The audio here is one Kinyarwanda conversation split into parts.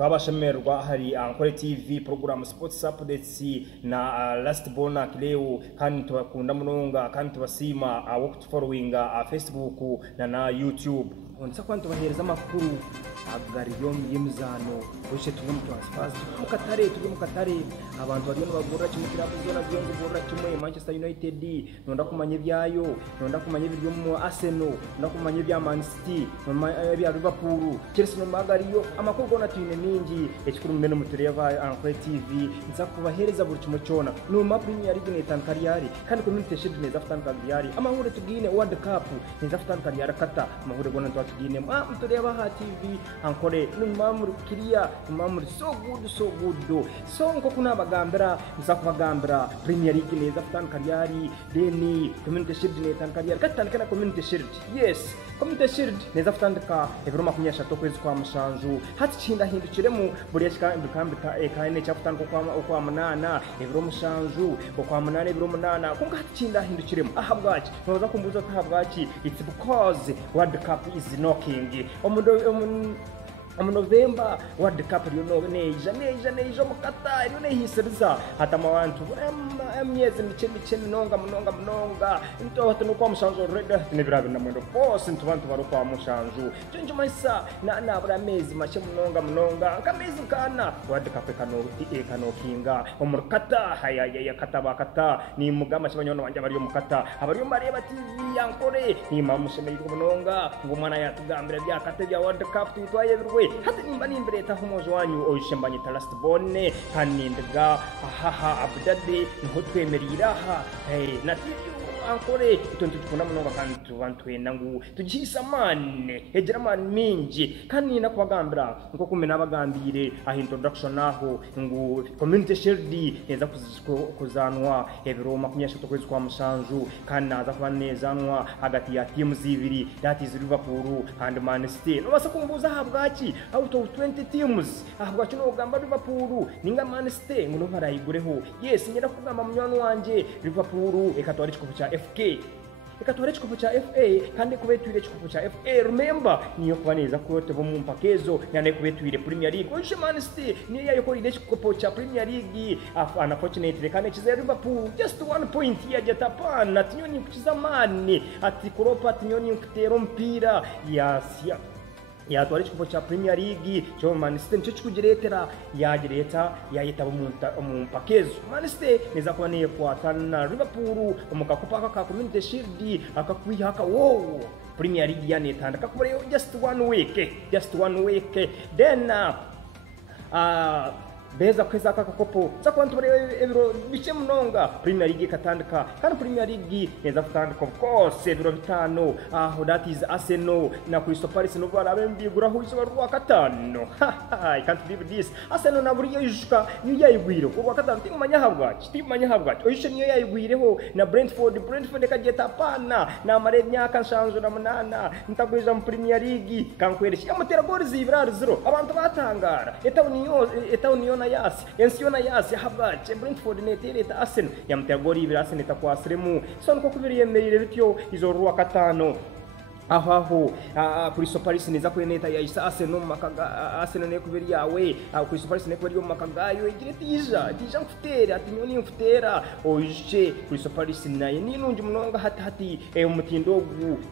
twabashemerwa hari Ankole TV program sports updates na last born Acleo kandi tubakunda munonga kandi tubasima wo following Facebook na YouTube onsa kwantu bahereza makuru Gabriel yimzano wishe tuwe transfers mukatare abantu bari no bagura kimukira kuzona byongo bora kimwe Manchester United nonda kumanye byayo nonda kumanye byo mu Arsenal nonda kumanye bya Man City bya Liverpool Chelsea no magariyo amakuru gona tine ningi ekikuru mene mutureva Ankole TV nza kubahereza buri kimwe cyona no ma Premier League netan kariyari kandi community shield neza fatan kariyari amahure tugine World Cup neza fatan kariyari kata amahure gona tugine mutureva ha TV Ankole numamuru kiriya numamuru so good so nko kuna bagambira nza kubagambira Premier League neza fatan kariyari deni community shield netan kariyari katana kana community shield yes community shield neza fatandika evro makumyasha kwezi kwa mushanju hatsinda hindukiremo buri yashika indukambika ekaine cyafutanko kwa munana evro mushanju kwa munana evro munana kunga hatsinda hindukiremo ahabwaci noza kumbuza ko ahabwaci it's because World Cup is knocking November World Cup neja mukata hisiriza hata mawantu myezi miche munonga into hatu kwa mushanju red nebirabe na mwendo bose ntubantu baro kwa mushanju chenje maisa na bra mezi mache munonga kamezi kana World Cup ekanokinga omurkata haya kata ni mugama cyabanyona wanje bari mukata abari mareba TV Ankole ni mamusheme munonga ngo mwana yatugambira byakate bya World Cup twitwaye birwe hata nimbani imbere ta humozo wanyu oyishembanye last bonne kanindaga abdade niho twemerira na TV Ankole itonto tukunda munonga kandi tubantwenda ngo tugihisa mane hegera man mingi kandi nakwagambira ngo kumena abagambire introduction aho ngo community shield neza kuzanwa evro 30 kwezi kwa mushanju kandi naza kubanezanwa hagati ya teams zibiri that is Liverpool and Man City no basakumbuza habwaki out of 20 teams habwaki no gamba Liverpool ninga Man City ngo barayigureho yes ngenda kugamba munywano wanje Liverpool ekatwari chikopo cha FK ekatware chikopo cha FA kandi kubetwire chikopo cha FA remember niyo kubaneza ko tebo mu mpakezo yane kubetwire Premier League onje Man City niyo yayiko ide chikopo cha Premier League unfortunately kandi chize Liverpool just 1 point ya Japan tinyoni kuchizamani ati Kuropa tinyoni kutero mpira ya twari chikopo cha Premier League cyo Man City cyo kugiretera yagireta yayitaba mu mpakezo Man City neza kuba ne kwatana Liverpool umukakupa ka community shield akakwihaka wow Premier League yanetanda kakubare just one week then beza kweza kakakopo zakwantu bari evro bice munonga Premier League katandika kandi Premier League neza futandika of course evro bitano that is Arsenal na Crystal Palace no barabe guraho izo barwa katano I can't believe this Arsenal na buri yishuka niyo yayigwire kuko katano timanya habwaci oyishe niyo yayigwireho na Brentford kageta pana na mare myaka nshanzo na munana ntagwiza mu Premier League kankweresha amutera gol zibirari 0 abantu batangara etawniyo na yasi ensiyo na yasi habwaci Brentford netereta Arsenal yamutera gol ibiri Arsenal takwasremu so nko kubiriyemerire bityo izo ruwa katano aho Crystal Palace neza kweneta ya isa Arsenal makaga Arsenal ne kubiri yawe Crystal Palace ne kubiri yo makagayo igire tija mfutera atinyoni mfutera oje Crystal Palace naye ninunje munonga hati umutindo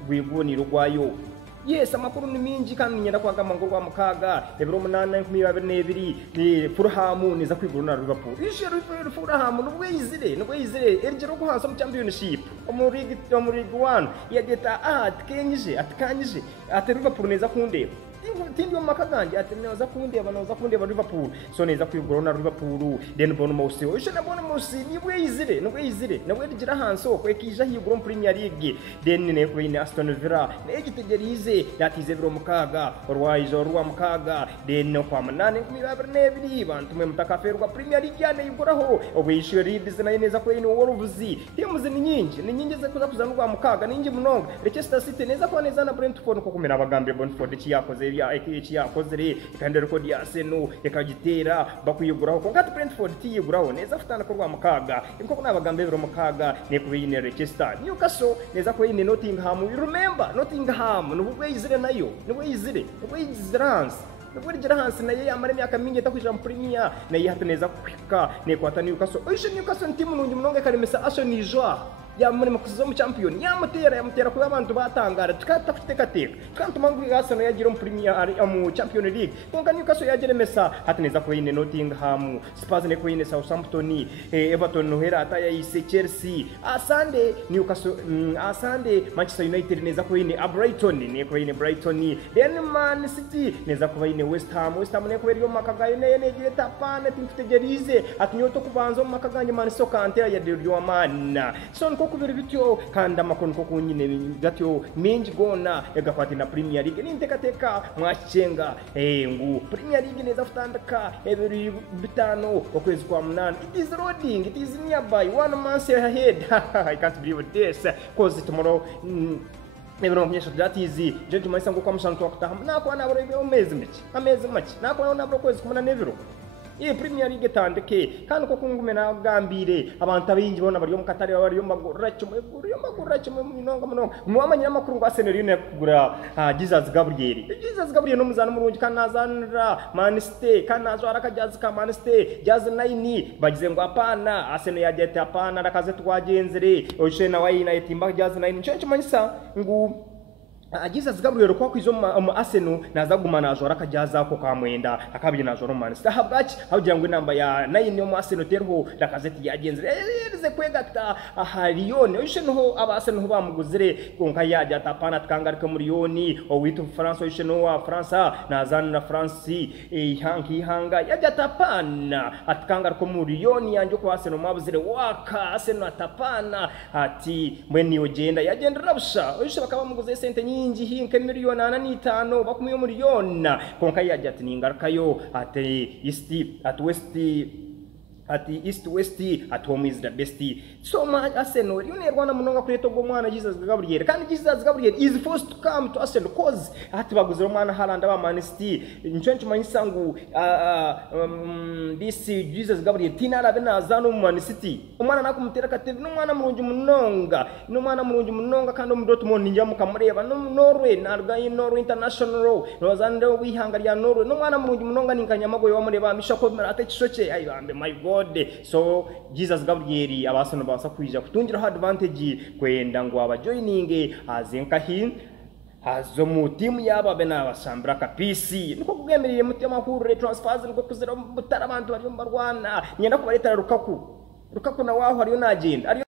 gwiboniro gwayo yes amakuru ni mingi kandi nyenda kwagama ngo kwa mukaga ebro 822 ni Fulham neza kwigura na Liverpool ishe Fulham nubwo yizire erjero ko hansa mu championship mu league 1 yageta atkanyije ati Liverpool neza kundeba tindio makaganje ateneza kundeba Liverpool so neza kwigura na Liverpool then Bournemouth ishe na Bournemouth nibwe yizire nabwe gira hanso ko ekija higura Premier League then ne ko ine Aston Villa negitegerize that is evro mukaga orwaizo ruwa mukaga then no kwa manane kumibabirnebiri bantu mwe mutakaferwa Premier League yane yiguraho obwishe Leeds na neza ko ine Wolves teams ni nyingi ze kuzanurwa mukaga ningi munonga Leicester City neza ko neza na Brentford ko kumena abagambe Brentford kiyakoze ya yakozere kandi record ya Arsenal ekagitera bakuyiguraho ko ngati Brentford tiyiguraho neza futana ko rwa mukaga inko kuna abagambe biro mukaga ne kubiyine Leicester Newcastle neza ko ine Nottingham remember Nottingham nubwo yizire nayo nubwo yizire nubwo rigera hansi naye yamara imyaka mingi itakwija mu Premier naye hataneza kwika ne kwata Newcastle oishe Newcastle timu nungi munonga karimesa aso ni joa ya muri makuzo mu champion yamutera kuba abantu batangara tukateka tukantumangu Arsenal yagira mu Premier ari mu Champion League konga Newcastle yagira mesa hataneza ko yine Nottingham Spurs ne ko yine Southampton Everton nohera ataya ise Chelsea asande Newcastle asande Manchester United neza ko yine Brighton ne ko yine Brighton then Man City neza ko yine West Ham ne ko yiri makagaye ne gire tapane tinfutegerize atunyoto kuvanza mu makaganye Man Sokante ya Delio Man son kubira bityo kanda makon ko kunyine gatyo mingi gona yagafati na Premier League nintekateka mwachenga ngu Premier League neza futandaka ebiri bitano okwezi kwa munana it is loading it is nearby 1 month ahead I can't believe this cause tomorrow Ebro mnyesha that is jeje maisango kwa mshanto wakutaha nako anabro amezi machi nako anabro kwezi kumana neviro iyi Premier League tandike kandi ko kungume na gambire abantu abingi bona bari mu Katari bari magura cyumwe munonga mwamanyira makuru ngo Arsenal yone kugura Jesus Gabriel no muzana murungi kanazanira Man City kanazo arakajazi ka Man City jaz 9 bagize ngo apana Arsenal yajete apana rakaze twagenzere oje na wayina itimba jaz 9 cyo manyisa ngo Jesus Gabriel kwa kwizo mu Arsenal nazagumana ajora kajaza ko kamwenda akabye najoro Man City habwachi hagira ngo inamba ya 9 yo mu Arsenal terho rakazeti yagenze ze kwegata ahariyone ushe no aba Arsenal bamuguzire konka yajya tapana tkangarika muri yoni o witu France ushe no wa France nazana na France hanga yajya tapana atkangarika muri yoni yanjye ko Arsenal mabuzire waka Arsenal tapana ati mweni ogenda yagenda rabusha ushe bakaba muguze sente inji hinke miliyoni 85 bakumiye miliyoni konka yajya ati ningarukayo ati East West at home is the best so much Arsenal yone rwana munonga kuri to gomwana Jesus Gabriel kandi Jesus Gabriel is forced to come to Arsenal cause ati baguzira umwana Haaland aba Man City nchoncho manyisangu this Jesus Gabriel tinara benazano mu Man City umwana nakumutera kateve n'umwana murungi munonga kandi mu Dortmund njya mukamureba no Norway narga Norway International rozande wihanga rya Norway n'umwana murungi munonga ninkanyamago yo mureba mishako ate kishoche ayambe my God so Jesus Gabriel abasano basa kwija kutungira advantage kwenda ngo abajoininge azenkahin hazo mu timu yaba bena basambra kapisi niko kugemereye mutima hure transfers niko kuzira butara abantu bari mu Rwanda nyenda kubaretara Rukaku na waho ariyo nagenda